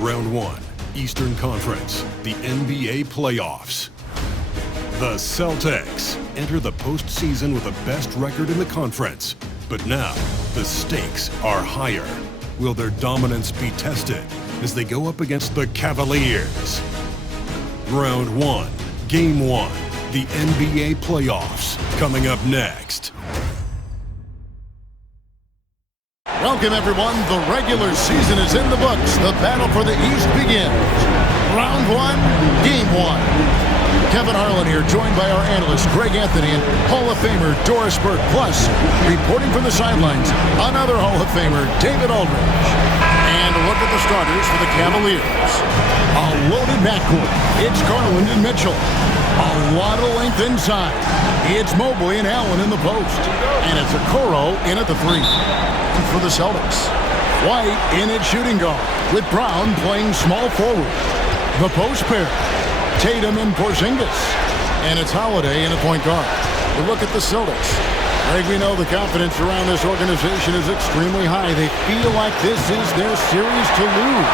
Round 1, Eastern Conference, the NBA playoffs. The Celtics enter the postseason with the best record in the conference. But now, the stakes are higher. Will their dominance be tested as they go up against the Cavaliers? Round 1, Game 1, the NBA playoffs, coming up next. Welcome, everyone. The regular season is in the books. The battle for the East begins. Round 1, Game 1. Kevin Harlan here, joined by our analyst, Greg Anthony, and Hall of Famer Doris Burke. Plus, reporting from the sidelines, another Hall of Famer, David Aldridge. And look at the starters for the Cavaliers. A loaded backcourt. It's Garland and Mitchell. A lot of length inside. It's Mobley and Allen in the post. And it's Okoro in at the 3. For the Celtics, White in at shooting guard, with Brown playing small forward. The post pair, Tatum and Porzingis. And it's Holiday in at point guard. We look at the Celtics. Greg, we know the confidence around this organization is extremely high. They feel like this is their series to lose.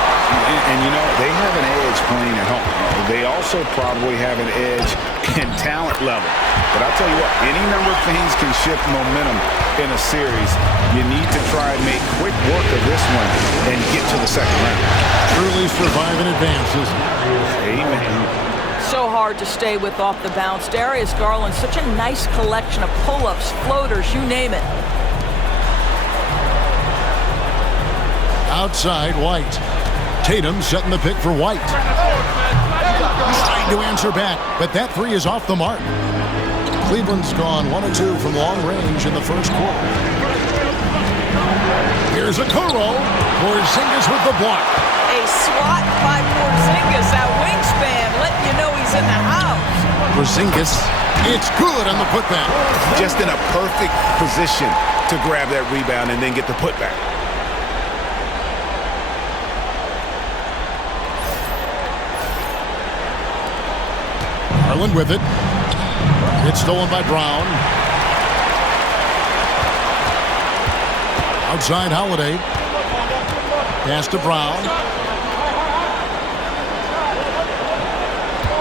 And you know, they have an edge playing at home. They also probably have an edge in talent level. But I'll tell you what, any number of things can shift momentum in a series. You need to try and make quick work of this one and get to the second round. Truly survive in advance, isn't it? Amen. So hard to stay with off the bounce. Darius Garland, such a nice collection of pull-ups, floaters, you name it. Outside, White. Tatum setting the pick for White. Trying to answer back, but that 3 is off the mark. Cleveland's gone 1 of 2 from long range in the first quarter. Here's Okoro. Porzingis with the block. A swat by Porzingis, that wingspan, letting you know he's in the house. Porzingis, it's good on the putback. Just in a perfect position to grab that rebound and then get the putback. Garland with it. It's stolen by Brown. Outside, Holiday. Pass to Brown.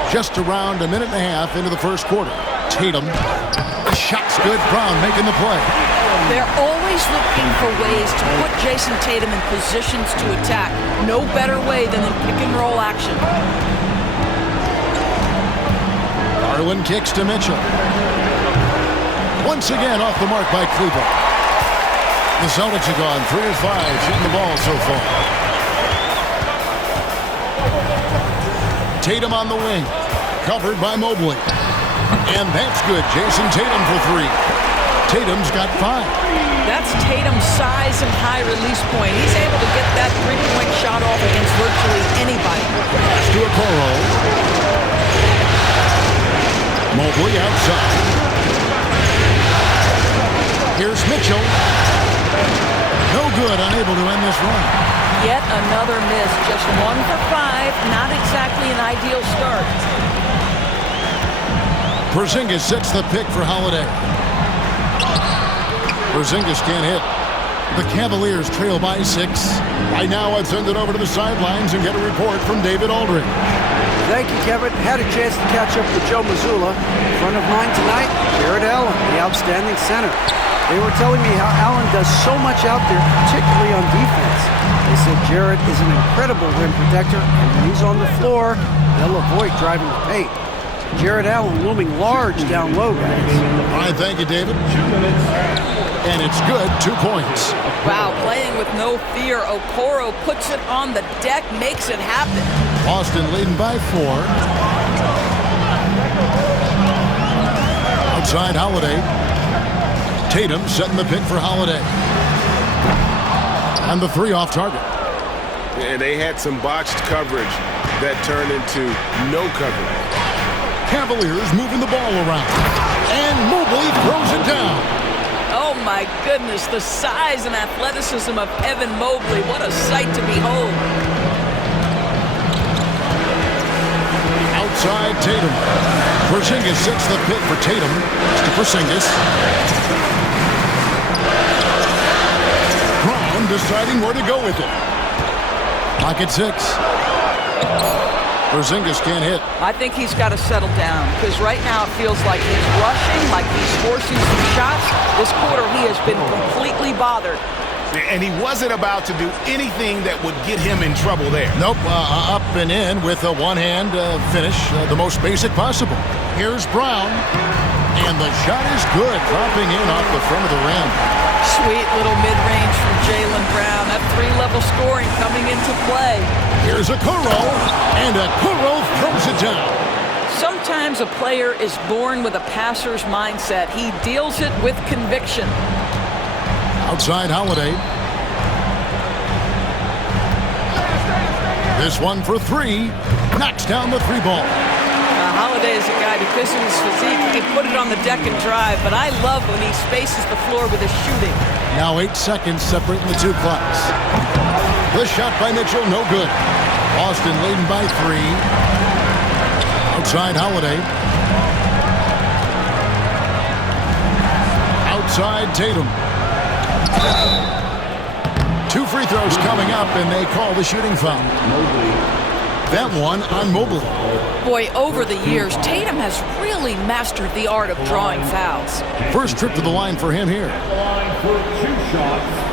Just around a minute and a half into the first quarter. Tatum. The shot's good. Brown making the play. They're always looking for ways to put Jason Tatum in positions to attack. No better way than in pick-and-roll action. Garland kicks to Mitchell. Once again off the mark by Cleveland. The Celtics are gone 3 of 5 shooting the ball so far. Tatum on the wing. Covered by Mobley. And that's good. Jason Tatum for 3. Tatum's got 5. That's Tatum's size and high release point. He's able to get that three-point shot off against virtually anybody. Pass to Okoro. Mobley outside. Here's Mitchell. No good, unable to end this run. Yet another miss, just 1 for 5. Not exactly an ideal start. Porzingis sets the pick for Holiday. Porzingis can't hit. The Cavaliers trail by 6. Right now, I'd send it over to the sidelines and get a report from David Aldridge. Thank you, Kevin. Had a chance to catch up with Joe Mazzulla. In front of mine tonight, Jared Allen, the outstanding center. They were telling me how Allen does so much out there, particularly on defense. They said Jared is an incredible rim protector, and when he's on the floor, they'll avoid driving the paint. Jared Allen looming large down low, guys. All right, thank you, David. And it's good, 2 points. Wow, playing with no fear. Okoro puts it on the deck, makes it happen. Boston leading by 4. Outside, Holiday. Tatum setting the pick for Holiday. And the 3 off target. And they had some botched coverage that turned into no coverage. Cavaliers moving the ball around. And Mobley throws my goodness, the size and athleticism of Evan Mobley. What a sight to behold. Outside Tatum. Porzingis sets the pick for Tatum. To Porzingis. Brown deciding where to go with it. Pocket 6. Porzingis can't hit. I think he's got to settle down because right now it feels like he's rushing, like he's forcing some shots. This quarter he has been completely bothered. And he wasn't about to do anything that would get him in trouble there. Nope, up and in with a one-hand finish, the most basic possible. Here's Brown, and the shot is good, dropping in off the front of the rim. Sweet little mid-range from Jaylen Brown. That three-level scoring coming into play. Here's Okoro, and Okoro throws it down. Sometimes a player is born with a passer's mindset. He deals it with conviction. Outside Holiday. This one for 3. Knocks down the 3 ball. Holiday is a guy, because of his physique, he can put it on the deck and drive, but I love when he spaces the floor with his shooting. Now 8 seconds separating the 2 clocks. The shot by Mitchell, no good. Boston leading by 3. Outside Holiday. Outside Tatum. 2 free throws coming up, and they call the shooting foul. That one on Mobley. Boy, over the years, Tatum has really mastered the art of drawing fouls. First trip to the line for him here. For 2 shots.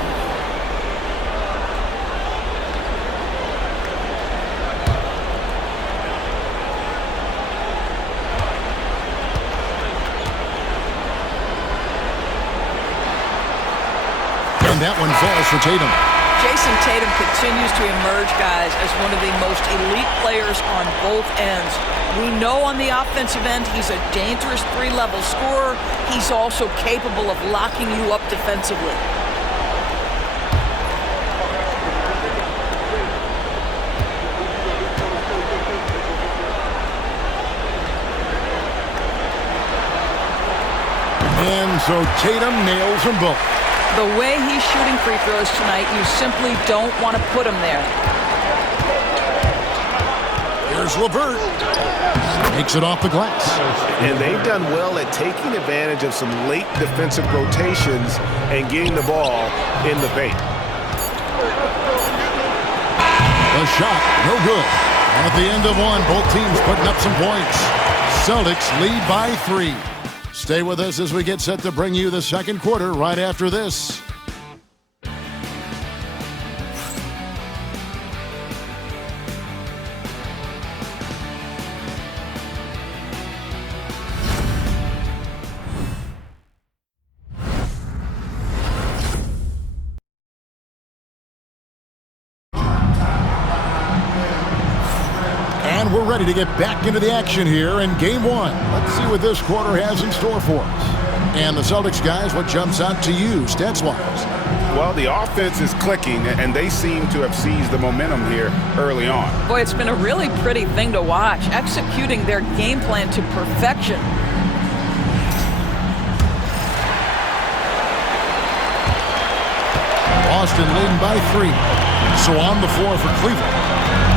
And that one falls for Tatum. Jason Tatum continues to emerge, guys, as one of the most elite players on both ends. We know on the offensive end he's a dangerous 3-level scorer. He's also capable of locking you up defensively. And so Tatum nails them both. The way he's shooting free throws tonight, you simply don't want to put him there. Here's LeVert. Makes it off the glass. And they've done well at taking advantage of some late defensive rotations and getting the ball in the paint. The shot, no good. At the end of one, both teams putting up some points. Celtics lead by 3. Stay with us as we get set to bring you the second quarter right after this. And we're ready to get back into the action here in Game 1. Let's see what this quarter has in store for us. And the Celtics guys, what jumps out to you stats-wise? Well, the offense is clicking, and they seem to have seized the momentum here early on. Boy, it's been a really pretty thing to watch, executing their game plan to perfection. Boston leading by 3. So on the floor for Cleveland.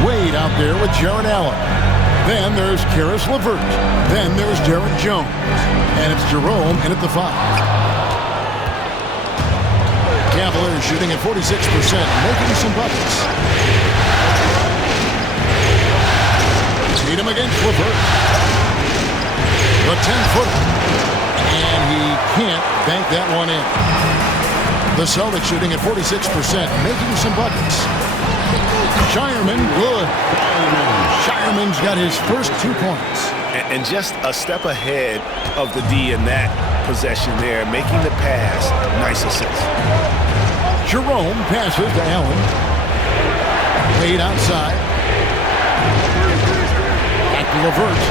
Wade out there with Jared Allen. Then there's Karis LeVert. Then there's Derek Jones. And it's Jerome in at the 5. Cavaliers shooting at 46%, making some buckets. Tatum against LeVert. The 10-footer. And he can't bank that one in. The Celtics shooting at 46%, making some buckets. Shireman, good. Shireman's got his first 2 points. And just a step ahead of the D in that possession there, making the pass. Nice assist. Jerome passes to Allen. Laid outside. Back to LeVert.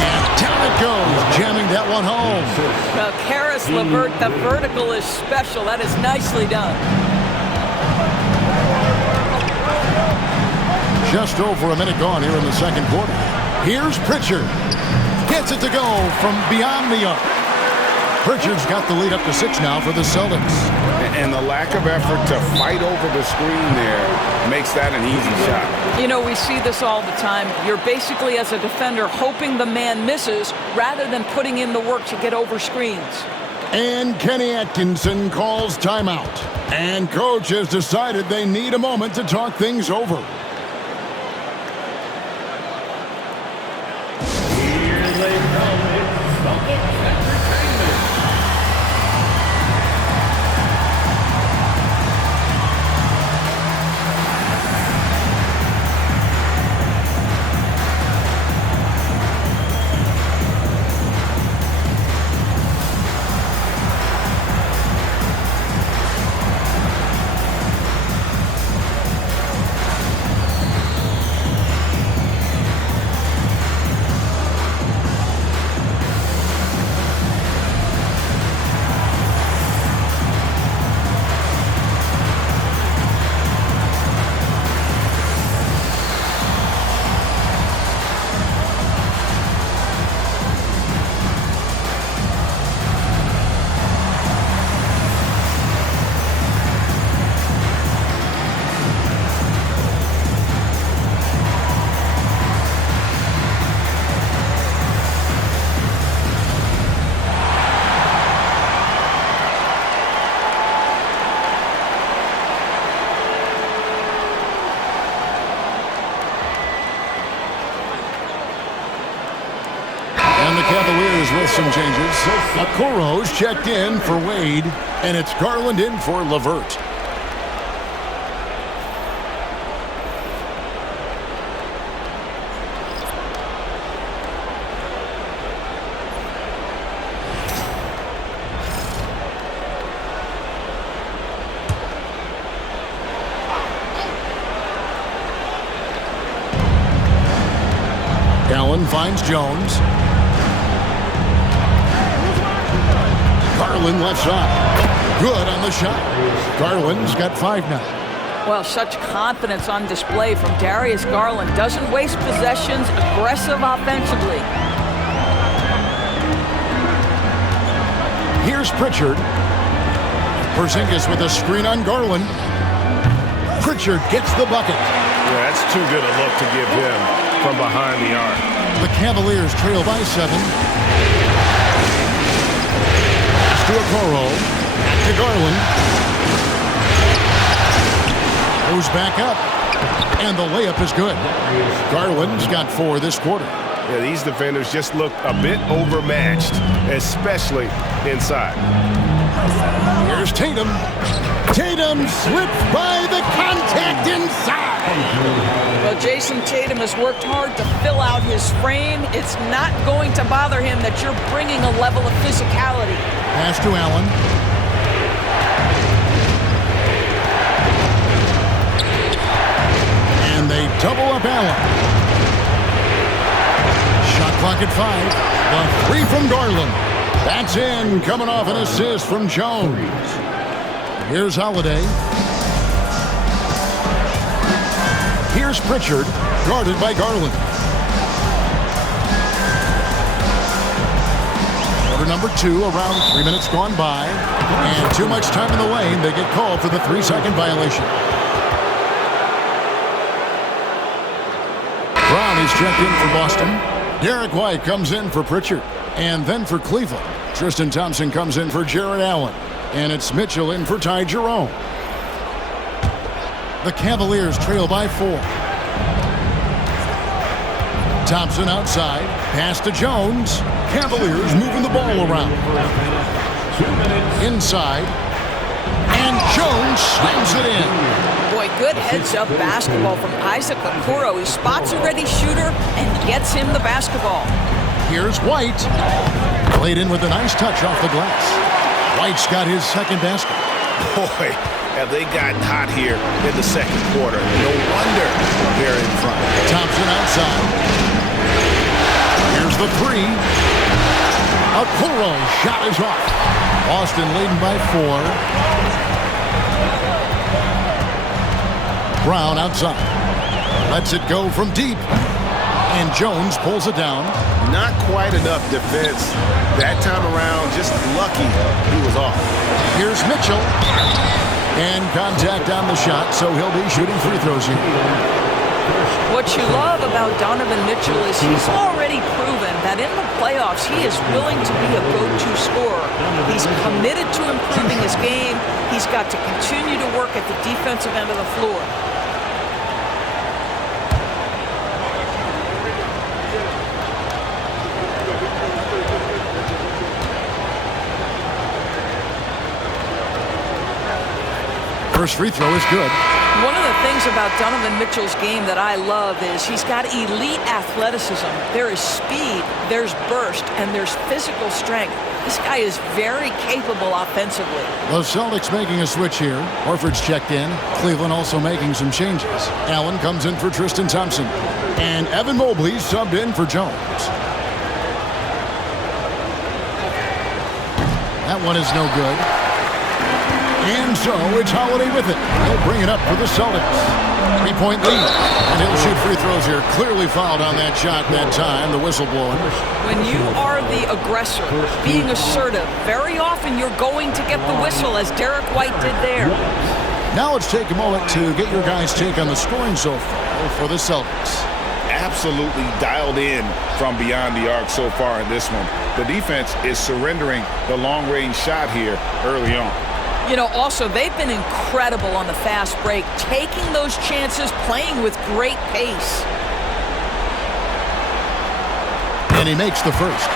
And down it goes, jamming that one home. Well, Karis LeVert, the vertical is special. That is nicely done. Just over a minute gone here in the second quarter. Here's Pritchard. Gets it to go from beyond the arc. Pritchard's got the lead up to 6 now for the Celtics. And the lack of effort to fight over the screen there makes that an easy shot. You know, we see this all the time. You're basically, as a defender, hoping the man misses rather than putting in the work to get over screens. And Kenny Atkinson calls timeout. And coach has decided they need a moment to talk things over. Here they come. It's Celtics Entertainment. The Cavaliers with some changes. Okoro's checked in for Wade, and it's Garland in for LeVert. Allen finds Jones. Garland left side. Good on the shot. Garland's got 5 now. Well, such confidence on display from Darius Garland. Doesn't waste possessions, aggressive offensively. Here's Pritchard. Porzingis with a screen on Garland. Pritchard gets the bucket. Yeah, that's too good a look to give him from behind the arc. The Cavaliers trail by 7. To Okoro, to Garland. Goes back up, and the layup is good. Garland's got 4 this quarter. Yeah, these defenders just look a bit overmatched, especially inside. Here's Tatum. Tatum slips by the contact inside. Well, Jason Tatum has worked hard to fill out his frame. It's not going to bother him that you're bringing a level of physicality. Pass to Allen. And they double up Allen. Shot clock at 5. The 3 from Garland. That's in, coming off an assist from Jones. Here's Holiday. Here's Pritchard, guarded by Garland. Quarter number 2, around 3 minutes gone by. And too much time in the lane. They get called for the 3-second violation. Brown is checked in for Boston. Derek White comes in for Pritchard. And then for Cleveland, Tristan Thompson comes in for Jared Allen. And it's Mitchell in for Ty Jerome. The Cavaliers trail by 4. Thompson outside. Pass to Jones. Cavaliers moving the ball around. Inside. And Jones slams it in. Boy, good heads-up basketball from Isaac Okoro. He spots a ready shooter and gets him the basketball. Here's White. Played in with a nice touch off the glass. White's got his second basket. Boy, have they gotten hot here in the second quarter. No wonder they're in front. Thompson outside. Here's the 3. Okoro shot is off. Boston leading by 4. Brown outside. Lets it go from deep. And Jones pulls it down. Not quite enough defense. That time around, just lucky he was off. Here's Mitchell. And contact on the shot, so he'll be shooting free throws here. What you love about Donovan Mitchell is he's already proven that in the playoffs he is willing to be a go-to scorer. He's committed to improving his game. He's got to continue to work at the defensive end of the floor. First free throw is good. One of the things about Donovan Mitchell's game that I love is he's got elite athleticism. There is speed, there's burst, and there's physical strength. This guy is very capable offensively. The Celtics making a switch here. Horford's checked in. Cleveland also making some changes. Allen comes in for Tristan Thompson. And Evan Mobley subbed in for Jones. That one is no good. And so it's Holiday with it. He'll bring it up for the Celtics. 3-point lead. And he'll shoot free throws here. Clearly fouled on that shot that time. The whistle blowing. When you are the aggressor, being assertive, very often you're going to get the whistle, as Derek White did there. Now let's take a moment to get your guys' take on the scoring so far for the Celtics. Absolutely dialed in from beyond the arc so far in this one. The defense is surrendering the long-range shot here early on. You know, also, they've been incredible on the fast break, taking those chances, playing with great pace. And he makes the first.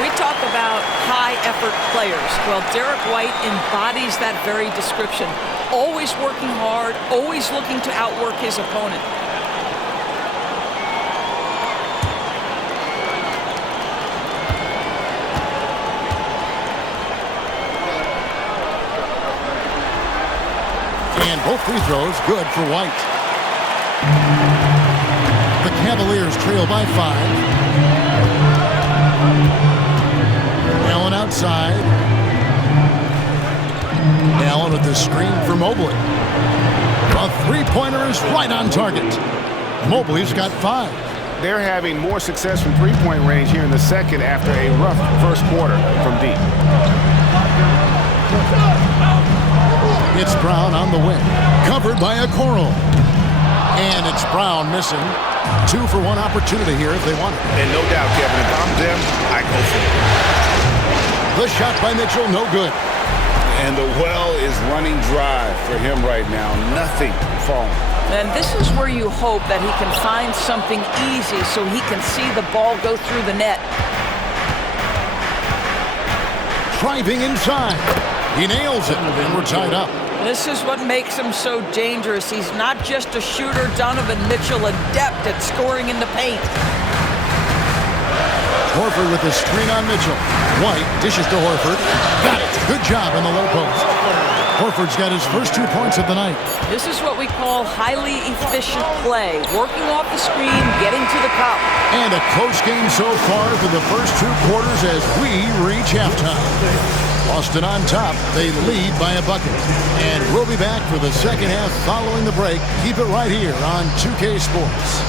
We talk about high-effort players. Well, Derek White embodies that very description. Always working hard, always looking to outwork his opponent. And both free throws good for White. The Cavaliers trail by 5. Allen outside. Allen with the screen for Mobley. A three-pointer is right on target. Mobley's got 5. They're having more success from three-point range here in the second after a rough first quarter from deep. It's Brown on the wing. Covered by Okoro. And it's Brown missing. 2 for 1 opportunity here if they want it. And no doubt, Kevin, if I'm them, I go for it. The shot by Mitchell, no good. And the well is running dry for him right now. Nothing falling. And this is where you hope that he can find something easy so he can see the ball go through the net. Driving inside. He nails it, and we're tied up. This is what makes him so dangerous. He's not just a shooter. Donovan Mitchell adept at scoring in the paint. Horford with the screen on Mitchell. White dishes to Horford. Got it. Good job in the low post. Horford's got his first 2 points of the night. This is what we call highly efficient play. Working off the screen, getting to the cup. And a close game so far for the first 2 quarters as we reach halftime. Boston on top. They lead by a bucket. And we'll be back for the second half following the break. Keep it right here on 2K Sports.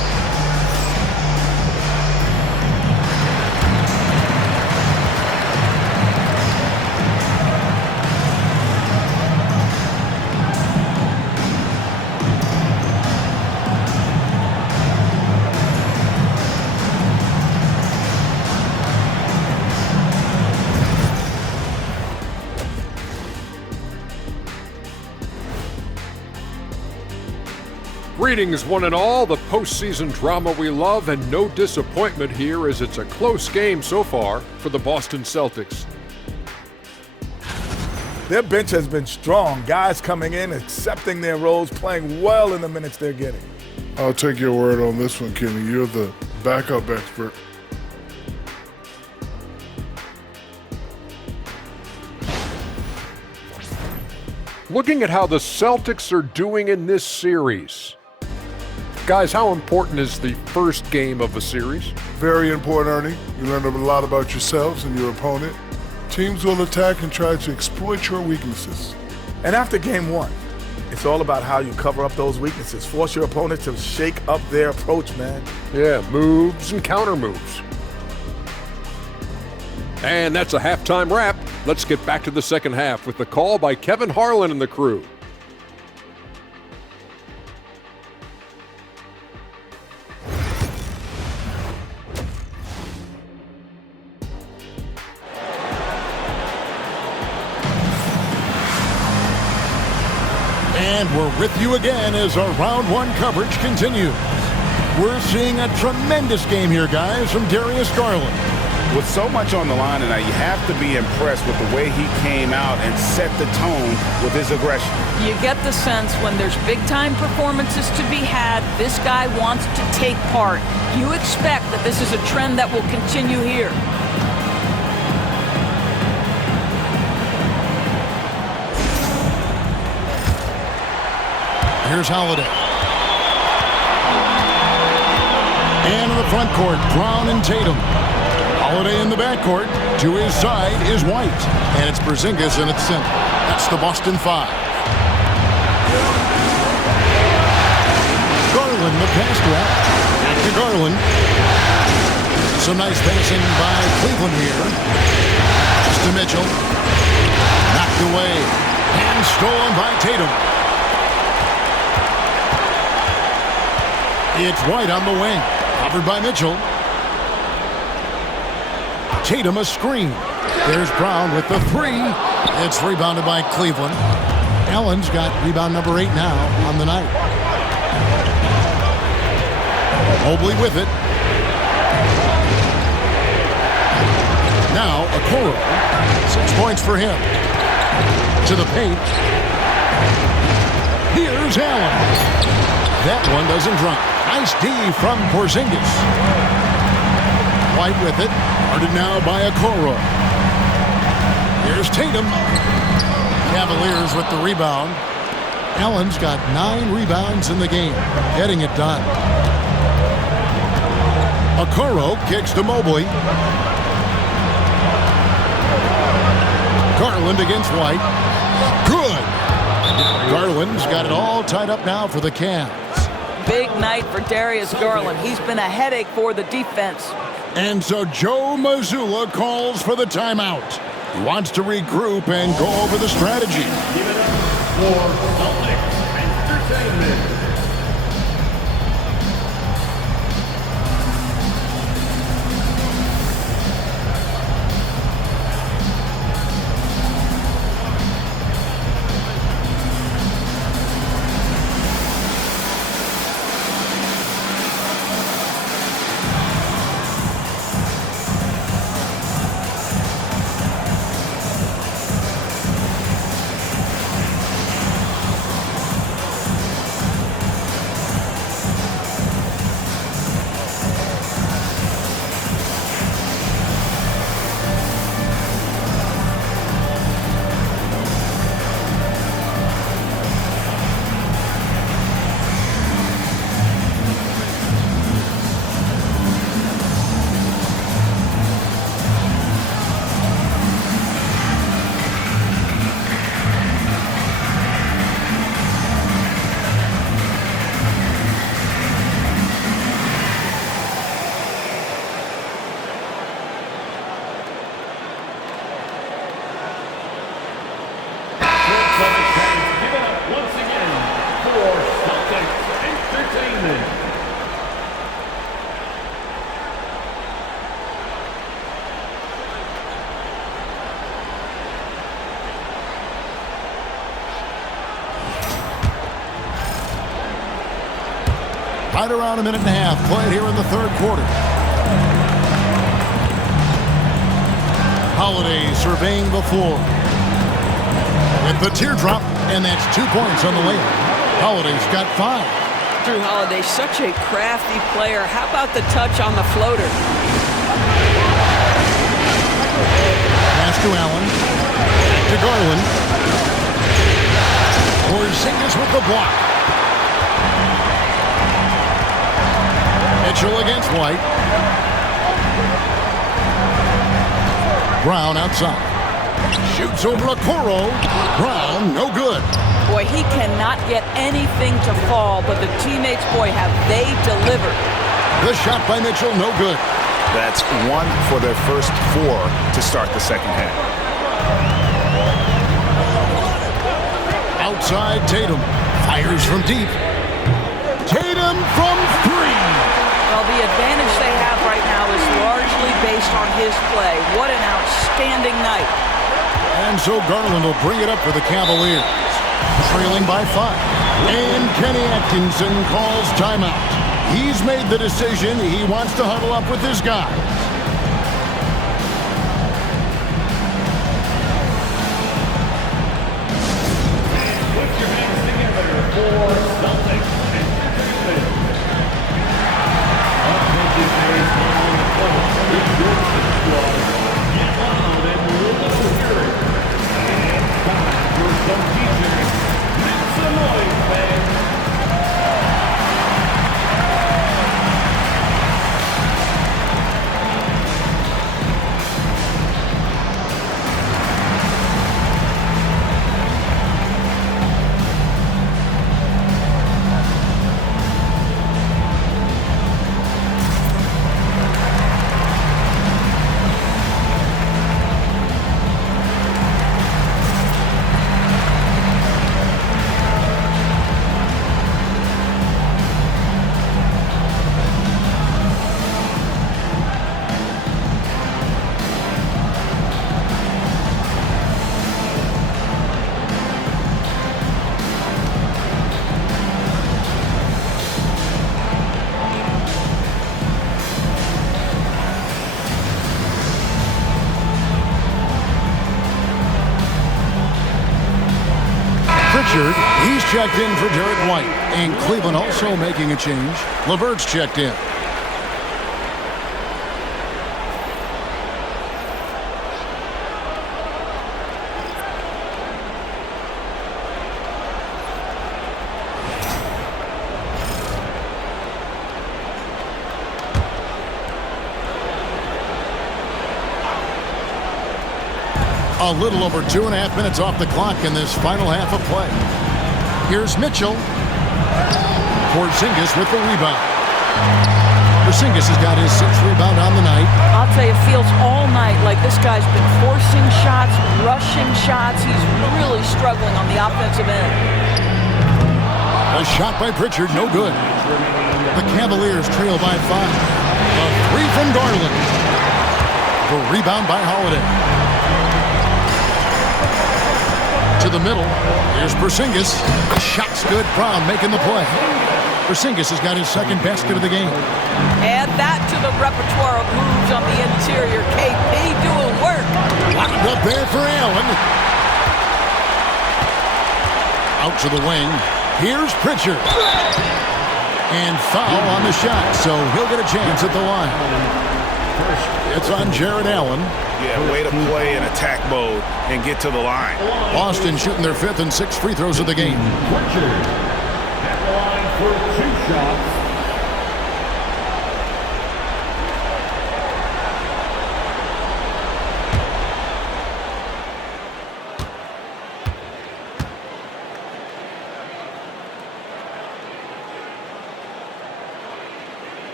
Greetings, one and all. The postseason drama we love, and no disappointment here as it's a close game so far for the Boston Celtics. Their bench has been strong. Guys coming in, accepting their roles, playing well in the minutes they're getting. I'll take your word on this one, Kenny. You're the backup expert. Looking at how the Celtics are doing in this series. Guys, how important is the first game of a series? Very important, Ernie. You learn a lot about yourselves and your opponent. Teams will attack and try to exploit your weaknesses. And after game 1, It's all about how you cover up those weaknesses. Force your opponent to shake up their approach, man. Yeah, moves and counter moves. And that's a halftime wrap. Let's get back to the second half with the call by Kevin Harlan and the crew. And we're with you again as our round one coverage continues. We're seeing a tremendous game here, guys, from Darius Garland. With so much on the line tonight, you have to be impressed with the way he came out and set the tone with his aggression. You get the sense when there's big-time performances to be had, this guy wants to take part. You expect that this is a trend that will continue here. Here's Holiday. And in the front court, Brown and Tatum. Holiday in the backcourt. To his side is White. And it's Porzingis in its center. That's the Boston Five. Garland, the pass route. Back to Garland. Some nice passing by Cleveland here. Just to Mitchell. Knocked away. And stolen by Tatum. It's White on the wing. Covered by Mitchell. Tatum a screen. There's Brown with the three. It's rebounded by Cleveland. Allen's got rebound number 8 now on the night. Mobley with it. Now Okoro. 6 points for him. To the paint. Here's Allen. That one doesn't drop. Nice D from Porzingis. White with it. Guarded now by Okoro. Here's Tatum. Cavaliers with the rebound. Allen's got 9 rebounds in the game. Getting it done. Okoro kicks to Mobley. Garland against White. Good. Garland's got it all tied up now for the Cavs. Big night for Darius Garland. He's been a headache for the defense. And so Joe Mazzulla calls for the timeout. He wants to regroup and go over the strategy. Give it up for Celtics Entertainment. Right around a minute and a half played here in the third quarter. Holiday surveying the floor. With the teardrop, and that's 2 points on the layup. Holiday's got 5. Drew Holiday, such a crafty player. How about the touch on the floater? Pass to Allen. Back to Garland. Porzingis with the block. Mitchell against White. Brown outside. Shoots over Okoro. Brown, no good. Boy, he cannot get anything to fall, but the teammates, boy, have they delivered. The shot by Mitchell, no good. That's 1 for their first 4 to start the second half. Outside, Tatum fires from deep. Tatum from 3. Well, the advantage they have right now is largely based on his play. What an outstanding night. And so Garland will bring it up for the Cavaliers. Trailing by 5. And Kenny Atkinson calls timeout. He's made the decision. He wants to huddle up with his guys. Put your hands together for Celtics entertainment. Offensive phase on the court. It's your squad. Get loud and little security. And time for some teachers. Make some noise, fans. He's checked in for Derek White. And Cleveland also making a change. LeVert's checked in. A little over 2.5 minutes off the clock in this final half of play. Here's Mitchell. Porzingis with the rebound. Porzingis has got his 6th rebound on the night. I'll tell you, it feels all night like this guy's been forcing shots, rushing shots. He's really struggling on the offensive end. A shot by Pritchard, no good. The Cavaliers trail by 5. A 3 from Garland. The rebound by Holiday. To the middle. Here's Porzingis. Shot's good. Brown making the play. Porzingis has got his 2nd basket of the game. Add that to the repertoire of moves on the interior. KP doing work. Locked up there for Allen. Out to the wing. Here's Pritchard. And foul on the shot, so he'll get a chance at the line. It's on Jared Allen. Yeah, way to play in attack mode and get to the line. Boston shooting their 5th and 6th free throws of the game. Pritchard at the line for 2 shots.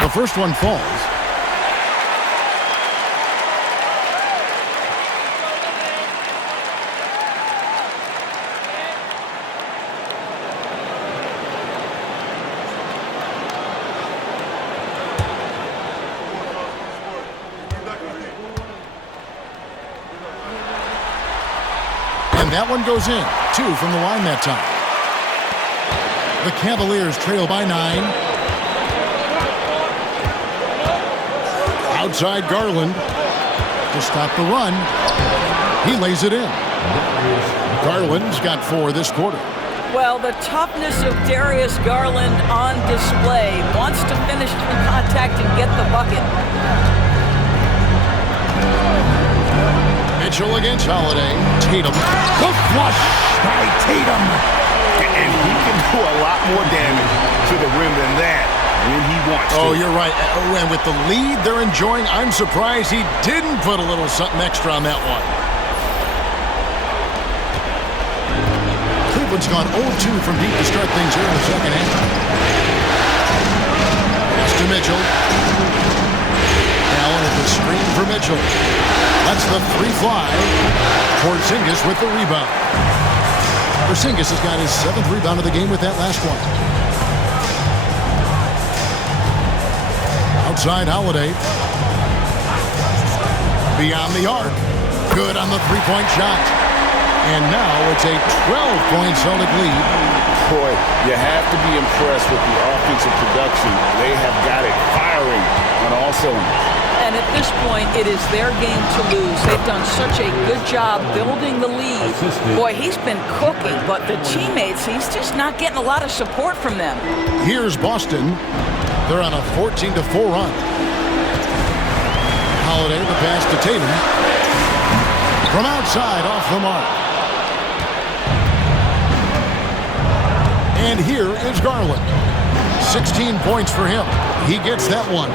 The first one falls. And that one goes in. 2 from the line that time. The Cavaliers trail by 9. Outside Garland to stop the run. He lays it in. Garland's got 4 this quarter. Well, the toughness of Darius Garland on display. Wants to finish through contact and get the bucket. Mitchell against Holiday. Tatum. The flush by Tatum. And he can do a lot more damage to the rim than that when he wants to. Oh, you're right. Oh, and with the lead they're enjoying, I'm surprised he didn't put a little something extra on that one. Cleveland's gone 0-2 from deep to start things here in the second half. It's to Mitchell. Allen at the screen for Mitchell. That's the free fly. Porzingis with the rebound. Porzingis has got his 7th rebound of the game with that last one. Outside Holiday. Beyond the arc. Good on the three-point shot. And now it's a 12-point Celtic lead. Boy, you have to be impressed with the offensive production. They have got it firing on all cylinders. And at this point, it is their game to lose. They've done such a good job building the lead. Boy, he's been cooking, but the teammates, he's just not getting a lot of support from them. Here's Boston. They're on a 14-4 run. Holiday, the pass to Tatum. From outside, off the mark. And here is Garland. 16 points for him. He gets that one.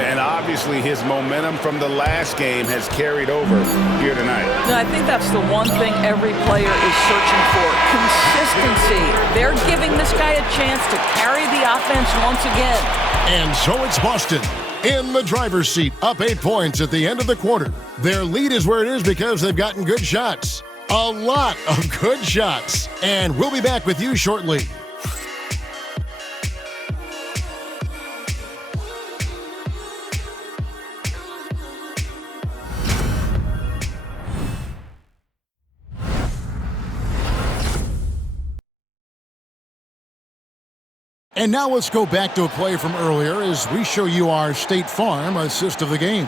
And obviously his momentum from the last game has carried over here tonight. And I think that's the one thing every player is searching for. Consistency. They're giving this guy a chance to carry the offense once again. And so it's Boston in the driver's seat, up 8 points at the end of the quarter. Their lead is where it is because they've gotten good shots. A lot of good shots. And we'll be back with you shortly. And now let's go back to a play from earlier as we show you our State Farm assist of the game.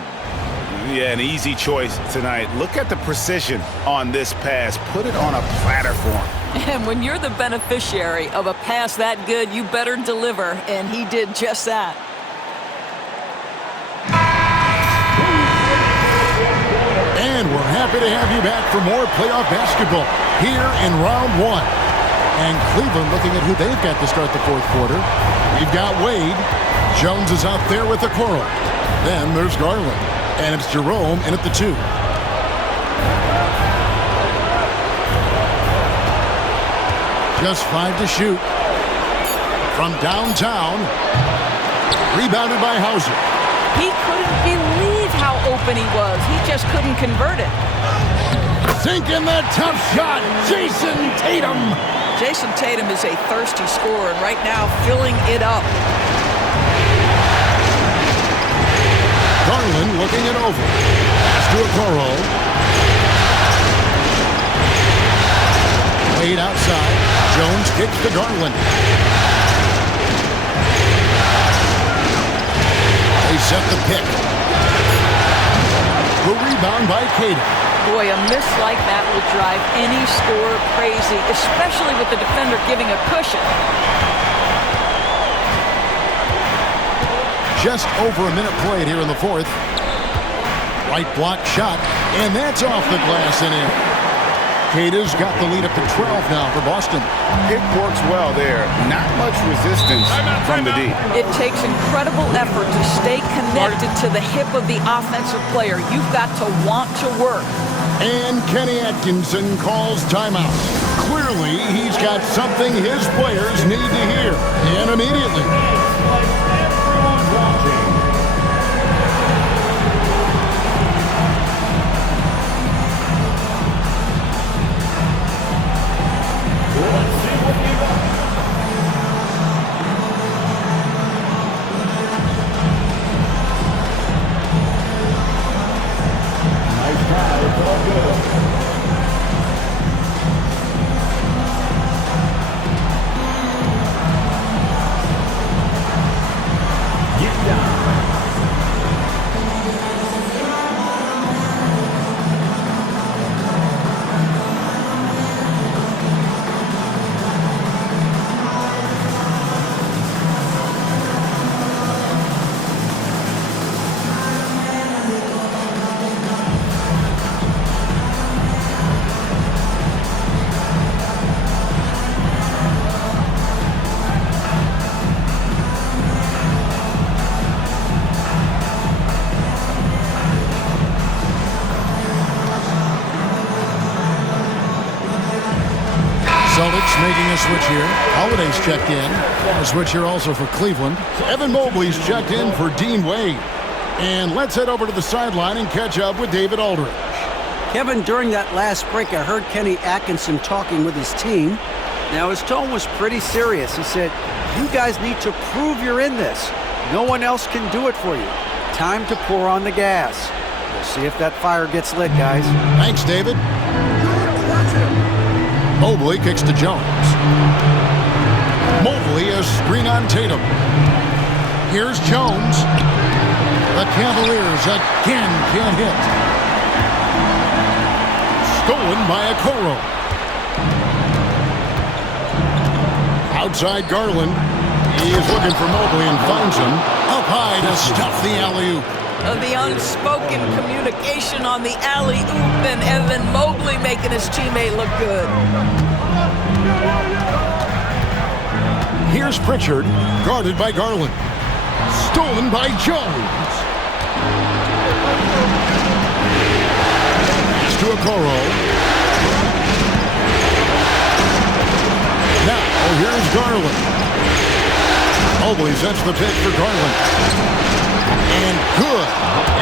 Yeah, an easy choice tonight. Look at the precision on this pass. Put it on a platter for him. And when you're the beneficiary of a pass that good, you better deliver, and he did just that. And we're happy to have you back for more playoff basketball here in round 1. And Cleveland looking at who they've got to start the fourth quarter. We've got Wade. Jones is out there with the Coral. Then there's Garland. And it's Jerome in at the 2. Just 5 to shoot. From downtown. Rebounded by Hauser. He couldn't believe how open he was. He just couldn't convert it. Sinking the tough shot. Jason Tatum. Jason Tatum is a thirsty scorer, and right now filling it up. Garland looking it over. Pass to Okoro. Wade outside. Jones kicks to Garland. They set the pick. The rebound by Caden. Boy, a miss like that will drive any scorer crazy, especially with the defender giving a cushion. Just over a minute played here in the fourth. Right block shot, and that's off the glass and in. Cada's got the lead up to 12 now for Boston. It works well there. Not much resistance from the D. It takes incredible effort to stay connected to the hip of the offensive player. You've got to want to work. And Kenny Atkinson calls timeout. Clearly, he's got something his players need to hear. And immediately. Celtics making a switch here. Holiday's checked in. A switch here also for Cleveland. Evan Mobley's checked in for Dean Wade. And let's head over to the sideline and catch up with David Aldridge. Kevin, during that last break, I heard Kenny Atkinson talking with his team. Now, his tone was pretty serious. He said, you guys need to prove you're in this. No one else can do it for you. Time to pour on the gas. We'll see if that fire gets lit, guys. Thanks, David. Mobley kicks to Jones. Mobley a screen on Tatum. Here's Jones. The Cavaliers again can't hit. Stolen by Okoro. Outside Garland. He is looking for Mobley and finds him. Up high to stuff the alley-oop. The unspoken communication on the alley-oop, and Evan Mobley making his teammate look good. Here's Pritchard, guarded by Garland. Stolen by Jones. Pass to Okoro. Now here's Garland. Mobley sets the pick for Garland. And good,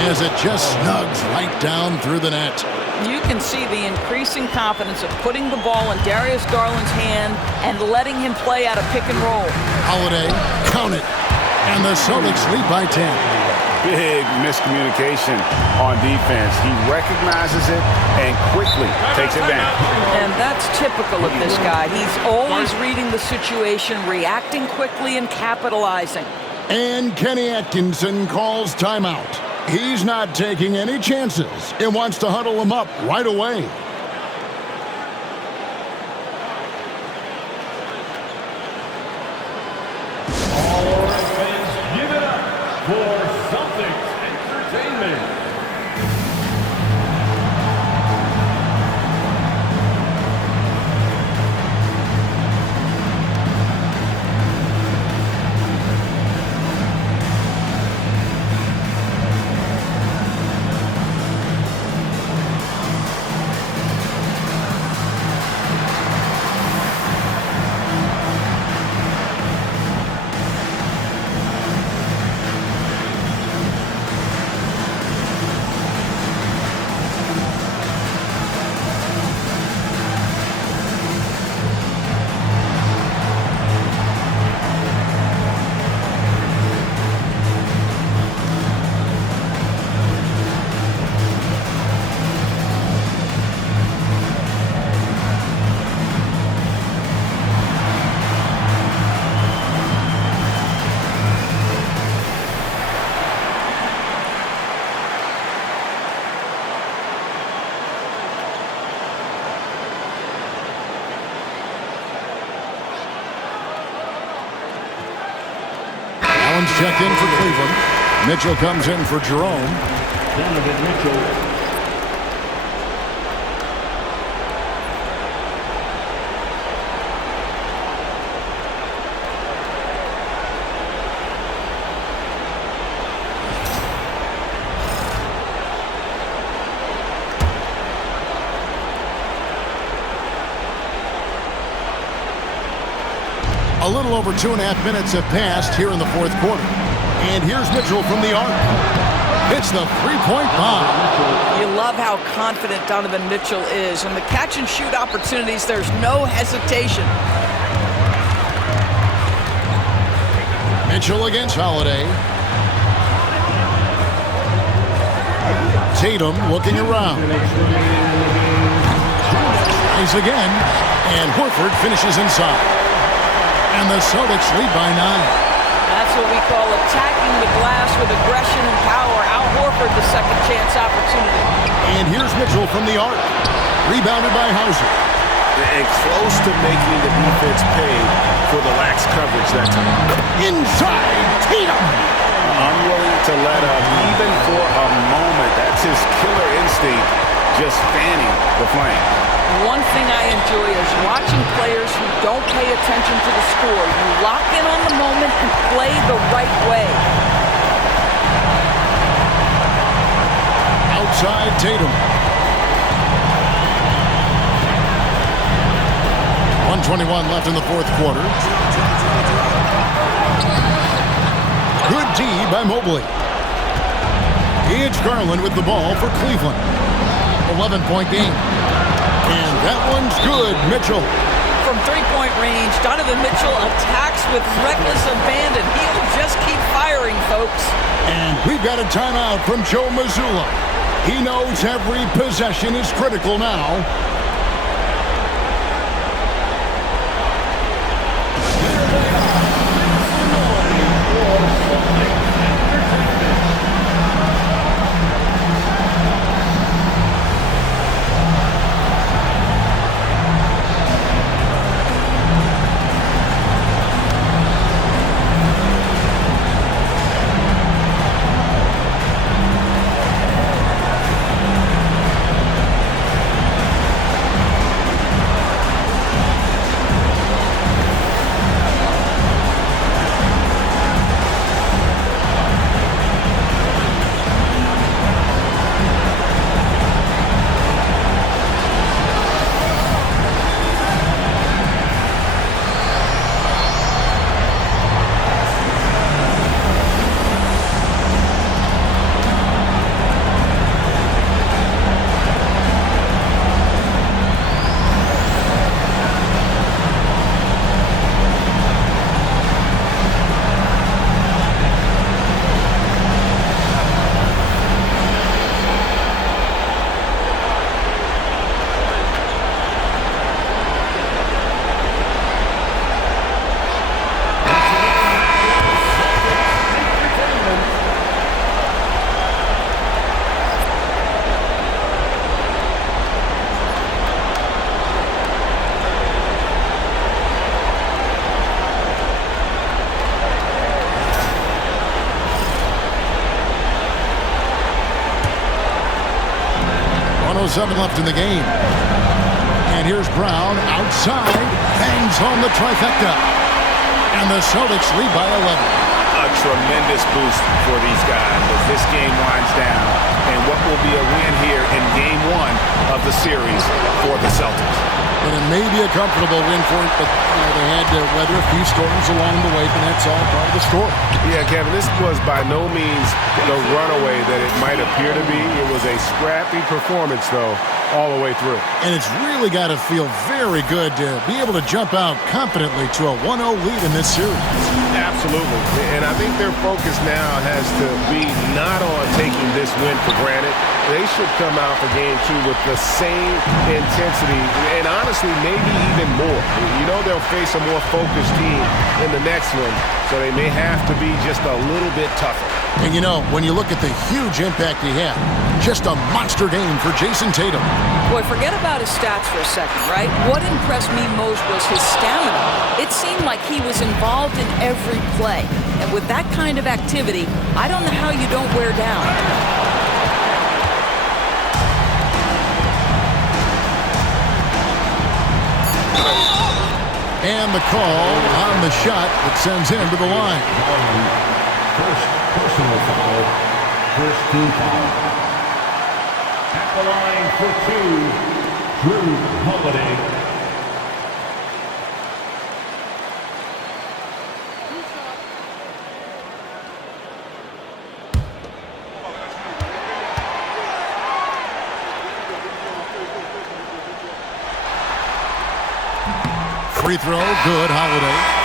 as it just snugs right down through the net. You can see the increasing confidence of putting the ball in Darius Garland's hand and letting him play out of pick and roll. Holiday, count it. And the Celtics lead by 10. Big miscommunication on defense. He recognizes it and quickly takes it down. And that's typical of this guy. He's always reading the situation, reacting quickly, and capitalizing. And Kenny Atkinson calls timeout. He's not taking any chances and wants to huddle him up right away. All right, fans, give it up for Celtics Entertainment. Checked in for Cleveland. Mitchell comes in for Jerome. Donovan Mitchell. A little over 2.5 minutes have passed here in the fourth quarter. And here's Mitchell from the arc. Hits the three-point bomb. You love how confident Donovan Mitchell is. And the catch-and-shoot opportunities, there's no hesitation. Mitchell against Holiday. Tatum looking around. Tries again. And Horford finishes inside. And the Celtics lead by 9. That's what we call attacking the glass with aggression and power. Al Horford, the second chance opportunity. And here's Mitchell from the arc. Rebounded by Hauser. And close to making the defense pay for the lax coverage that time. Inside, Tatum. Unwilling to let up even for a moment. That's his killer instinct, just fanning the flame. One thing I enjoy is watching players who don't pay attention to the score. You lock in on the moment and play the right way. Outside Tatum. 1 1:21 left in the fourth quarter. Good D by Mobley. It's Garland with the ball for Cleveland. 11-point game. And that one's good, Mitchell. From three-point range, Donovan Mitchell attacks with reckless abandon. He'll just keep firing, folks. And we've got a timeout from Joe Mazzulla. He knows every possession is critical now. .07 left in the game. And here's Brown outside. Bangs home the trifecta. And the Celtics lead by 11. A tremendous boost for these guys as this game winds down. And what will be a win here in game one of the series for the Celtics. And it may be a comfortable win for it, but they had to weather a few storms along the way, but that's all part of the story. Yeah, Kevin, this was by no means the runaway that it might appear to be. It was a scrappy performance, though, all the way through. And it's really got to feel very good to be able to jump out confidently to a 1-0 lead in this series. Absolutely. And I think their focus now has to be not on taking this win for granted. They should come out for game two with the same intensity and honestly maybe even more. You know they'll face a more focused team in the next one, so they may have to be just a little bit tougher. And you know, when you look at the huge impact he had, just a monster game for Jason Tatum. Boy, forget about his stats for a second, right? What impressed me most was his stamina. It seemed like he was involved in every play. And with that kind of activity, I don't know how you don't wear down. And the call on the shot that sends him to the line. First personal foul. First team foul. At the line for two, Drew Holiday. Free throw, good, Holiday.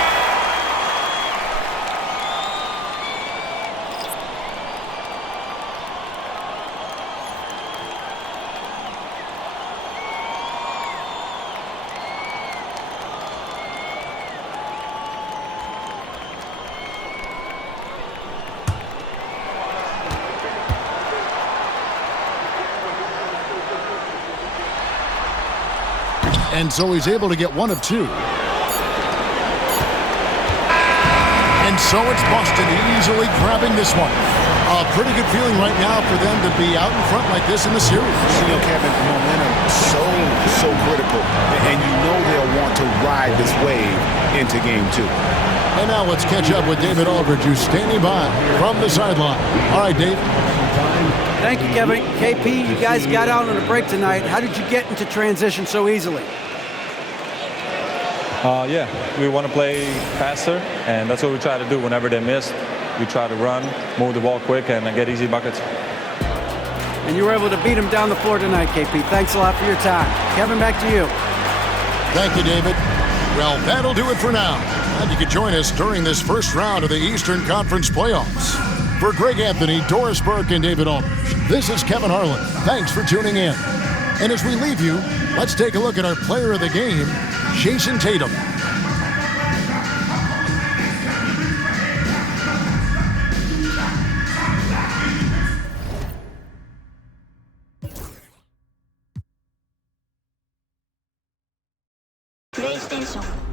And so he's able to get one of two. And so it's Boston easily grabbing this one. A pretty good feeling right now for them to be out in front like this in the series. You know, Kevin, momentum so critical. And you know they'll want to ride this wave into game two. And now let's catch up with David Aldridge, who's standing by from the sideline. All right, Dave. Thank you, Kevin. KP, you guys got out on a break tonight. How did you get into transition so easily? Yeah, we want to play faster, and that's what we try to do whenever they miss. We try to run, move the ball quick, and get easy buckets. And you were able to beat him down the floor tonight, KP. Thanks a lot for your time. Kevin, back to you. Thank you, David. Well, that'll do it for now. Glad you could join us during this first round of the Eastern Conference playoffs. For Greg Anthony, Doris Burke, and David Aldridge, this is Kevin Harlan. Thanks for tuning in. And as we leave you, let's take a look at our player of the game, Jason Tatum. PlayStation